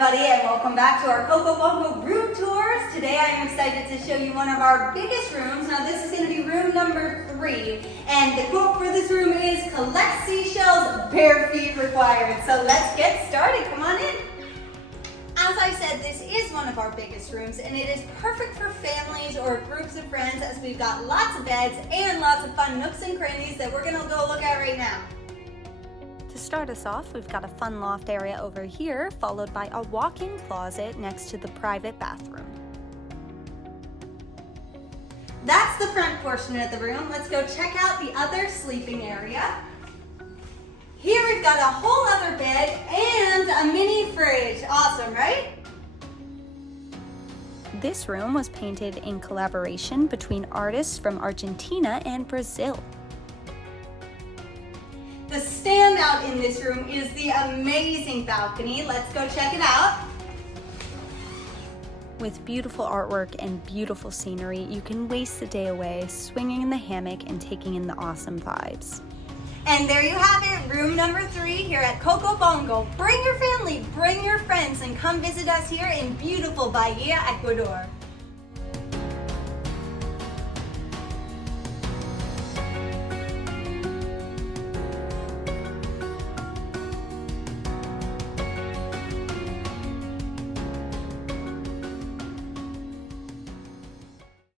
everybody, and welcome back to our CoCo Bongo room tours. Today I am excited to show you one of our biggest rooms. Now this is going to be room number 3, and the quote for this room is, "Collect seashells, bare feet required." So let's get started, come on in. As I said, this is one of our biggest rooms, and it is perfect for families or groups of friends, as we've got lots of beds and lots of fun nooks and crannies that we're going to go look at right now. To start us off, we've got a fun loft area over here, followed by a walk-in closet next to the private bathroom. That's the front portion of the room. Let's go check out the other sleeping area. Here we've got a whole other bed and a mini fridge. Awesome, right? This room was painted in collaboration between artists from Argentina and Brazil. The standout in this room is the amazing balcony. Let's go check it out. With beautiful artwork and beautiful scenery, you can waste the day away swinging in the hammock and taking in the awesome vibes. And there you have it, room number 3 here at CoCo Bongo. Bring your family, bring your friends, and come visit us here in beautiful Bahia, Ecuador.